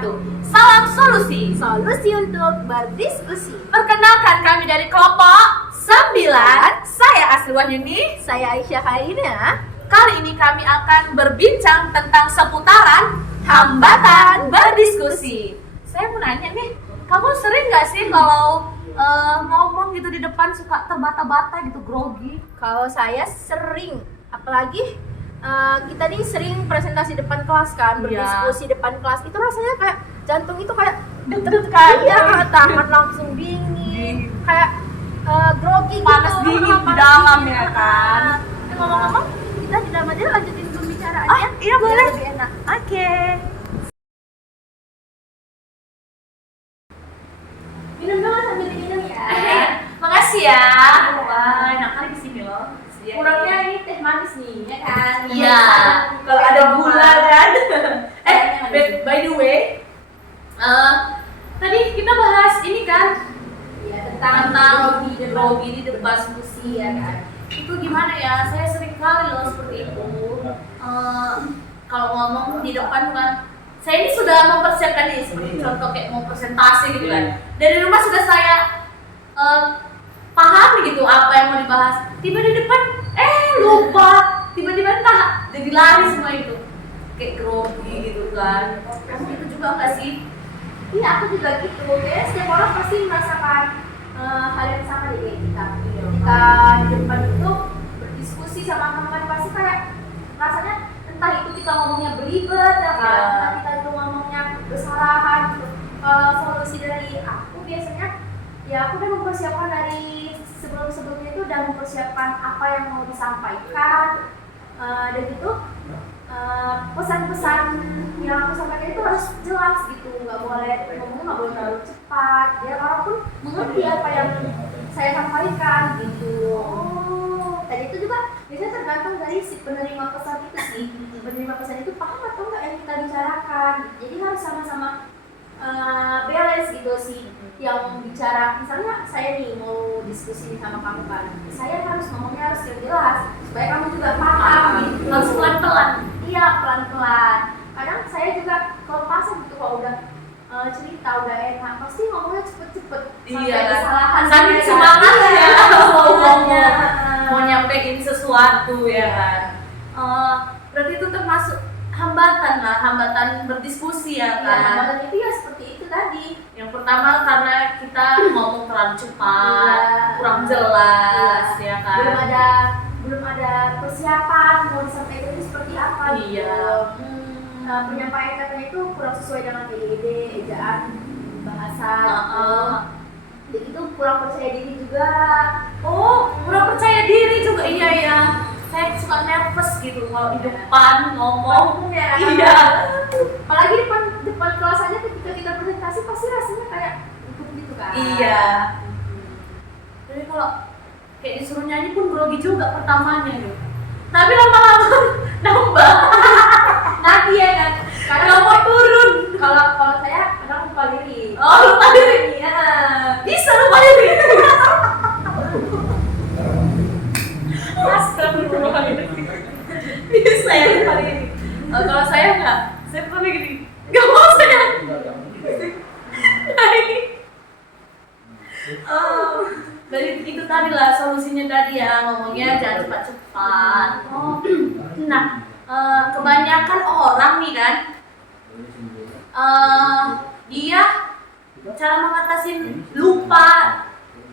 wabarakatuh. Salam solusi. Solusi untuk berdiskusi. Perkenalkan kami dari kelompok 9. Saya Asli Wahyuni. Saya Aisyah Karina. Kali ini kami akan berbincang tentang seputaran hambatan berdiskusi. Saya mau nanya nih, kamu sering nggak sih kalau ngomong gitu di depan suka terbata-bata gitu, grogi? Kalau saya sering, apalagi kita nih sering presentasi depan kelas kan, berdiskusi depan kelas, itu rasanya kayak jantung itu kayak Deg-degan. iya, tangan langsung dingin, kayak grogi Panas gitu. dingin di dalam ya kan. Ngomong-ngomong, kita di dalam aja lanjutin pembicaraan Oh, ya. iya boleh. Lebih enak. Oke. Minum dulu sambil minum ya. Makasih ya. Wah, enak kali di sini loh. Kurangnya ini teh manis nih, ya kan? Iya. Kalau ada gula kan. By the way, tadi kita bahas ini kan Ya, tentang grogi di depan diskusi ya kan. Itu gimana ya? Saya sering kali loh seperti itu. Kalau ngomong di depan kan, saya ini sudah mempersiapkan nih seperti contoh kayak mau presentasi gitu kan. Dari rumah sudah saya paham gitu apa yang mau dibahas. Tiba di depan, lupa. Tiba-tiba entah jadi lari semua itu. Kayak grogi gitu kan. Kamu itu juga nggak sih? Iya, aku juga gitu. Kayaknya setiap orang pasti merasakan hal yang sama deh kayak kita. Ketika di depan itu berdiskusi sama teman pasti kayak rasanya entah itu kita ngomongnya belibet, entah kita itu ngomongnya kesalahan gitu. Kalau solusi dari aku biasanya, ya aku udah mempersiapkan dari sebelum-sebelumnya itu udah mempersiapkan apa yang mau disampaikan, dan itu pesan-pesan yang aku sampaikan itu harus jelas gitu, nggak boleh ngomongnya nggak boleh terlalu cepat, biar orang pun mengerti apa yang saya sampaikan gitu. Dan itu juga biasanya tergantung dari si penerima pesan itu sih. Penerima pesan itu paham atau enggak yang kita bicarakan. Jadi harus sama-sama balance gitu sih. Yang bicara, misalnya saya nih mau diskusi sama kamu kan, saya harus ngomongnya harus yang jelas supaya kamu juga paham gitu. Harus pelan-pelan. Iya, pelan-pelan. Kadang saya juga kelepasan gitu kalau udah cerita udah enak, pasti ngomongnya cepet-cepet sampai kesalahan. Saking semangat ya, semuanya mau nyampein sesuatu ya kan. Berarti itu termasuk hambatan berdiskusi ya kan. hambatan itu ya seperti itu tadi. Yang pertama karena kita ngomong terlalu cepat, kurang jelas ya kan. Belum ada persiapan mau disampaikan itu seperti apa gitu. Iya. Penyampaian katanya itu kurang sesuai dengan PYD, ejaan, bahasa gitu. Jadi itu kurang percaya diri juga. Oh, kurang percaya diri juga. Iya ya. Saya suka nervous gitu kalau di depan ngomong. Ya, Iya. Apalagi depan kelas aja ketika kita presentasi pasti rasanya kayak gitu kan. Iya. Jadi kalau kayak disuruh nyanyi pun grogi juga pertamanya gitu. Tapi lama-lama nambah. Nanti ya kan. Karena mau turun. Kalau saya kadang lupa diri. Oh, lupa diri. Iya. Bisa lupa diri. Astagfirullahaladzim. Bisa ya lupa diri. Kalau saya enggak, saya pernah gini. Enggak mau saya. Dari itu tadi lah solusinya tadi ya, ngomongnya jangan cepat-cepat. Nah, kebanyakan orang nih kan, dia cara mengatasin lupa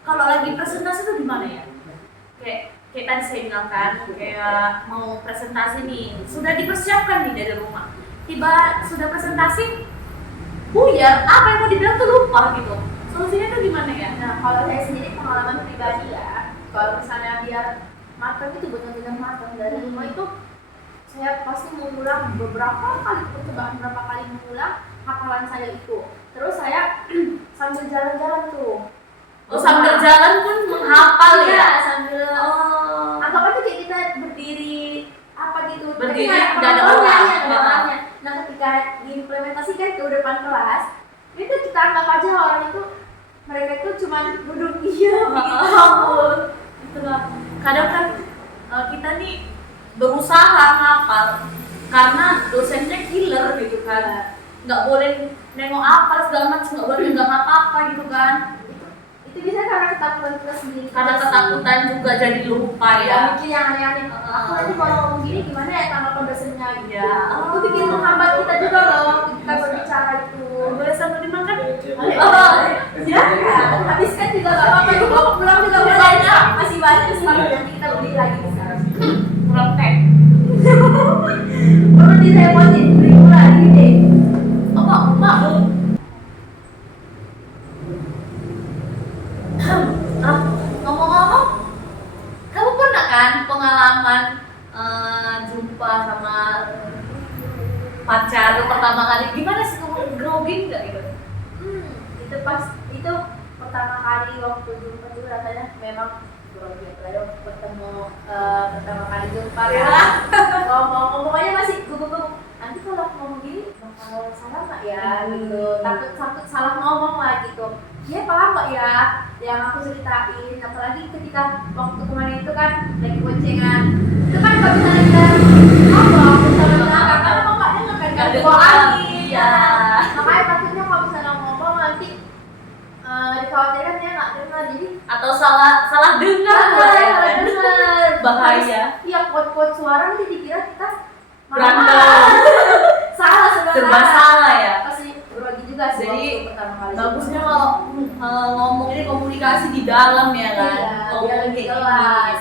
kalau lagi presentasi itu gimana ya? Kayak tadi saya bilang kan, kayak mau presentasi nih, sudah dipersiapkan nih dari rumah. Tiba sudah presentasi, buyar, apa yang mau dibilang tuh lupa gitu. Solusinya tuh gimana ya? Nah, kalau saya sendiri pengalaman pribadi ya, kalau misalnya biar matang itu benar-benar matang dari rumah itu, saya pasti mengulang beberapa kali mengulang hafalan saya itu. Terus saya sambil jalan-jalan tuh. Oh, sambil jalan pun menghafal ya? Sambil anggap aja kayak kita berdiri apa gitu. Berdiri, Tapi nggak ada orang. orang. Nah, ketika diimplementasikan ke depan kelas, itu kita anggap aja orang itu mereka itu cuma duduk diam gitu. Itulah. Kadang kan kita nih berusaha hafal karena dosennya killer gitu kan. nggak boleh nengok apa segala macam, nggak boleh pegang apa-apa gitu kan. Itu bisa karena ketakutan kita sendiri. Karena ketakutan juga jadi lupa ya. Mikir yang aneh-aneh. Aku nanti kalau ngomong gini gimana ya tanggapan dosennya gitu. Ya. Itu bikin menghambat kita juga loh kita berbicara itu. Boleh sambil dimakan? Ya, habiskan juga gak apa-apa. Itu mau pulang juga boleh ya. Masih banyak sekarang nanti kita beli lagi sekarang. Kurang teh. Perlu direpotin, beli pula gini. Apa? Ngomong-ngomong, kamu pernah kan pengalaman jumpa sama pacar lu pertama kali? Gimana sih, kamu grogi nggak gitu? Itu pertama kali waktu jumpa juga rasanya memang grogi. Lalu ketemu pertama kali jumpa ya. Ngomong-ngomongnya masih gugup-gugup. Nanti kalau aku ngomong gini bakal salah nggak ya gitu. Takut salah ngomong lah gitu. Dia paham nggak ya yang aku ceritain, apalagi ketika waktu kemarin itu kan lagi boncengan itu kan nggak bisa ngomong karena mau nggak dengar kan nggak bawa angin ya. Makanya takutnya kalau misalnya ngomong nanti dikhawatirkan dia nggak dengar, jadi Atau salah dengar bahaya. Iya, quote suara nanti dikira kita Berantem. salah Serba salah ya. pasti grogi juga sih. Jadi waktu pertama kali bagusnya kalau ngomong ini komunikasi di dalam ya kan. iya, Ngomong biar lebih kayak jelas.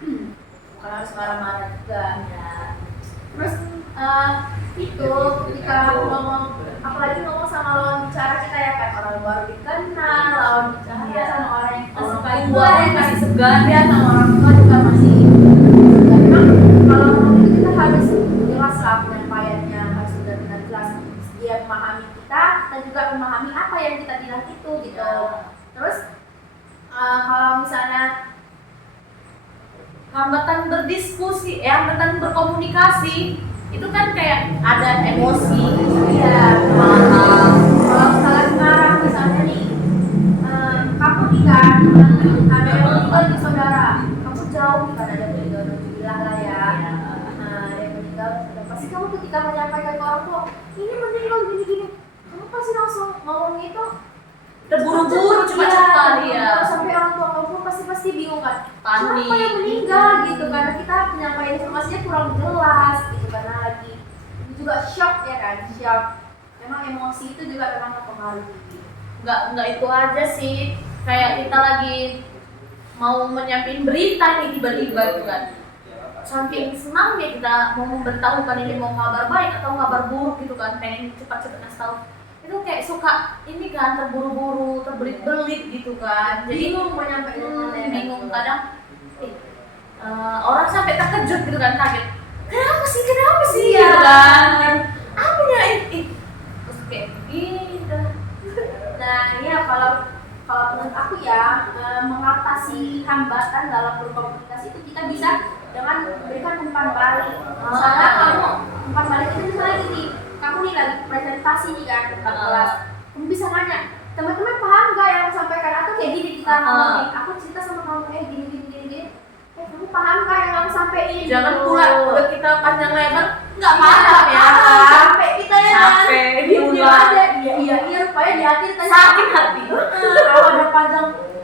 gini. Bukan harus marah-marah juga. Ya. Terus itu ketika ngomong, apalagi ngomong sama lawan bicara kita ya kan, orang baru dikenal, lawan bicara Iya. sama orang yang kita Orang sukai tua yang kasih segan. ya, sama orang tua juga masih. Memang kalau ngomong itu kita harus jelas lah penyampaiannya, harus benar-benar jelas. Dia memahami kita juga memahami apa yang kita bilang itu gitu. Ya. Terus kalau misalnya Hambatan berdiskusi, hambatan berkomunikasi itu kan kayak ada emosi, iya, marah. kalau misalnya sekarang misalnya nih kamu nih kan ada yang meninggal di saudara, kamu jauh nih kan, ada yang meninggal, alhamdulillah lah ya. Ada yang meninggal, pasti kamu ketika menyampaikan ke orang tua ini meninggal gini-gini, kamu pasti langsung ngomong itu Terburu-buru, cepat-cepat ya. sampai orang tua kamu pasti bingung kan, Panik. siapa yang meninggal gitu, karena kita penyampaian informasinya kurang jelas gitu, karena lagi ini juga shock ya kan, shock. Memang emosi itu juga memang mempengaruhi. Nggak itu aja sih, kayak kita lagi mau menyampaikan berita nih tiba-tiba gitu kan, saking senang ya kita mau memberitahukan ini mau kabar baik atau kabar buruk gitu kan, pengen cepat-cepat kasih tahu. Itu kayak suka ini kan, terburu-buru, terbelit-belit gitu kan, jadi Bingung mau nyampein bingung kadang orang sampai terkejut gitu kan, kaget kenapa sih Iya. gitu kan, apa ya ini terus kayak gini dah. Nah iya, kalau menurut aku ya, mengatasi hambatan dalam berkomunikasi itu kita bisa dengan memberikan umpan balik. Misalnya kamu umpan balik itu misalnya gini, kamu nih lagi presentasi nih kan depan kelas, kamu bisa nanya teman-teman paham nggak yang aku sampaikan, atau kayak gini kita ngomong nih, aku cerita sama kamu gini, kamu paham nggak yang aku sampaikan? Jangan pula udah kita panjang lebar nggak paham ya, sampai kita ya capek diam diulang. aja, iya rupanya di akhir tanya Sakit hati. kalau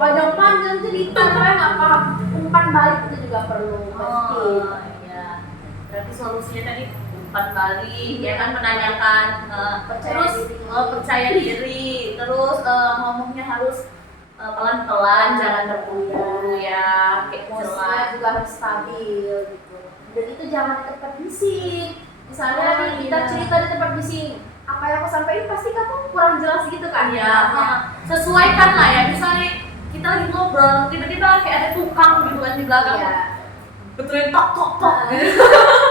ada panjang cerita saya nggak paham, umpan balik itu juga perlu penting. Iya. Berarti solusinya tadi umpan balik, ya kan, menanyakan, terus percaya diri, terus ngomongnya harus pelan-pelan, jangan terburu-buru ya, kayak Emosinya jelas. juga harus stabil gitu. Dan itu jangan di tempat bising. Misalnya nih kita cerita di tempat bising, apa yang aku sampaikan pasti kamu kurang jelas gitu kan Ya, sesuaikan lah ya, misalnya kita lagi ngobrol, tiba-tiba kayak ada tukang gitu kan di belakang, Iya. betulin tok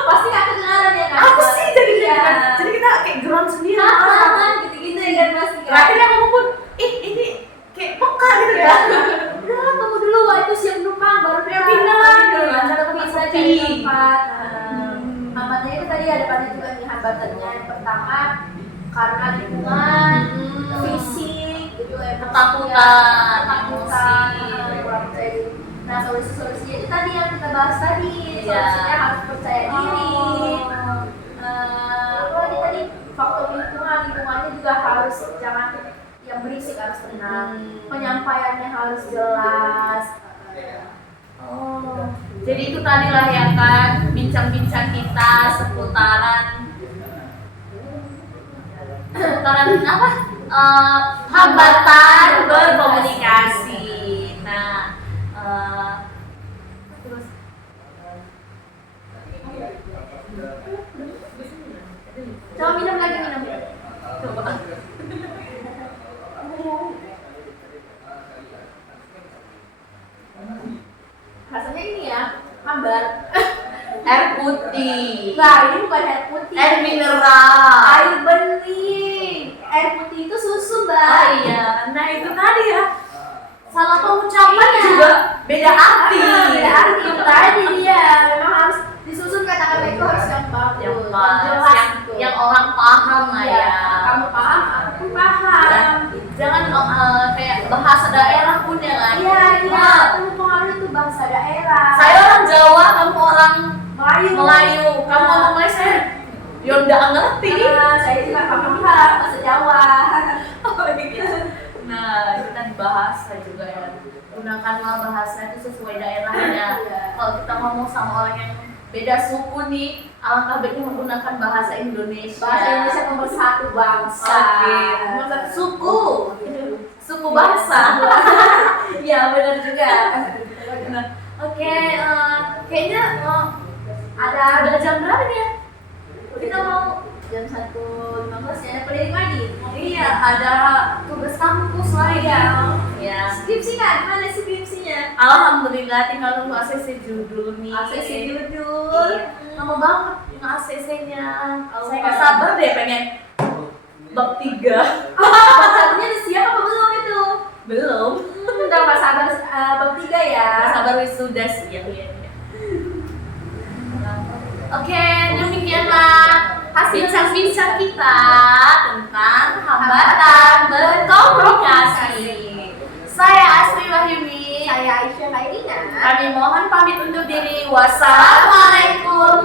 Pasti nggak kedengaran ya kan? apa sih jadinya Iya. kan? Jadi kita kayak geram sendiri. Gitu-gitu ya kan pasti kan. Akhirnya kamu pun, ini kayak peka gitu ya. Udah tunggu dulu, wah itu siap numpang baru Ya, pindah lagi gitu kan, cari tempat bisa sepi. cari tempat. Hambatannya itu tadi ada banyak juga nih hambatannya. Yang pertama karena lingkungan, fisik, gitu ya, Ketakutan, ketakutan, emosi. kurang percaya diri. Nah solusinya itu tadi yang kita bahas tadi. Iya. Solusinya harus percaya diri. Apa lagi tadi, faktor lingkungan semuanya juga harus jangan yang berisik, harus tenang. Penyampaiannya harus jelas. Oh, jadi itu tadi lah ya kan bincang-bincang kita seputaran apa? Hambatan berkomunikasi. Nah, terus Coba minum lagi, minum. coba. Rasanya ini ya, hambar. Air putih. Nah, ini bukan air putih. Air mineral. Air bening. Air putih itu susu, Mbak. Oh iya, nah itu tadi ya. Salah pengucapan Iya. juga beda arti. Beda arti itu tadi dia. Memang harus disusun kata-kata itu harus yang bagus, Yang yang pas, jelas yang, gitu. yang orang paham lah Iya, ya. kamu paham, aku paham. Jangan kayak bahasa daerah pun ya kan. Iya, Wah, itu mempengaruhi itu bahasa daerah. saya orang Jawa, kamu orang Melayu. Kamu ngomong Melayu, saya ya udah ngerti. Saya juga paham bahasa Jawa. Oh, gitu. Nah, kita di bahasa juga ya. Gunakanlah bahasa itu sesuai daerahnya. Iya. Kalau kita ngomong sama orang yang beda suku nih, alangkah baiknya menggunakan bahasa Indonesia. Bahasa Indonesia pemersatu bangsa. Oke, pemersatu suku. Suku bangsa. Iya, benar juga. Nah, oke, kayaknya Ada jam berapa nih ya? Kita mau jam 1.15 ya, ada pagi. iya, ada tugas kampus lagi ya. Skripsi nggak? Gimana skripsinya? Alhamdulillah, tinggal nunggu ACC judul nih. ACC judul. Iya. Lama banget ACC-nya. Oh, Saya nggak sabar deh pengen bab 3. Bacanya udah siap apa belum itu? Belum. Udah nggak sabar bab 3 ya. Nggak sabar wisuda sih ya. Oke, demikianlah bincang-bincang kita tentang hambatan berkomunikasi. Saya Asri Wahyuni. Saya Aisyah Kairina. Kami mohon pamit undur diri. Wassalamualaikum